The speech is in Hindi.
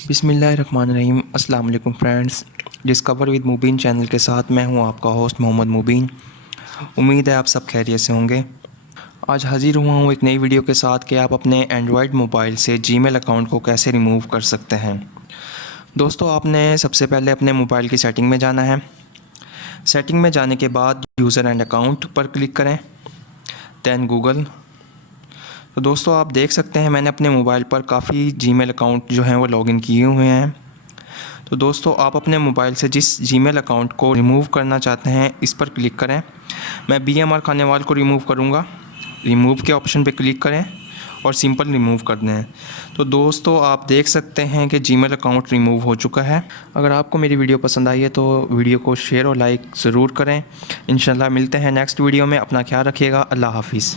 बिस्मिल्लाहिर्रहमानिर्रहीम। अस्सलाम वालेकुम friends, discover with Mubeen channel के साथ मैं हूं आपका होस्ट मोहम्मद मुबीन। उम्मीद है आप सब खैरियत से होंगे। आज हाज़िर हुआ हूं एक नई वीडियो के साथ कि आप अपने एंड्रॉयड मोबाइल से जीमेल अकाउंट को कैसे रिमूव कर सकते हैं। दोस्तों, आपने सबसे पहले अपने मोबाइल की सेटिंग में जाना है। सेटिंग में जाने के बाद यूज़र एंड अकाउंट पर क्लिक करें, दैन गूगल। तो दोस्तों, आप देख सकते हैं मैंने अपने मोबाइल पर काफ़ी जीमेल अकाउंट जो हैं वो लॉगिन किए हुए हैं। तो दोस्तों, आप अपने मोबाइल से जिस जीमेल अकाउंट को रिमूव करना चाहते हैं इस पर क्लिक करें। मैं BMR खानेवाल को रिमूव करूँगा। रिमूव के ऑप्शन पे क्लिक करें और सिंपल रिमूव कर दें। तो दोस्तों, आप देख सकते हैं कि जीमेल अकाउंट रिमूव हो चुका है। अगर आपको मेरी वीडियो पसंद आई है तो वीडियो को शेयर और लाइक ज़रूर करें। इंशाल्लाह मिलते हैं नेक्स्ट वीडियो में। अपना ख्याल रखिएगा। अल्लाह हाफ़िज़।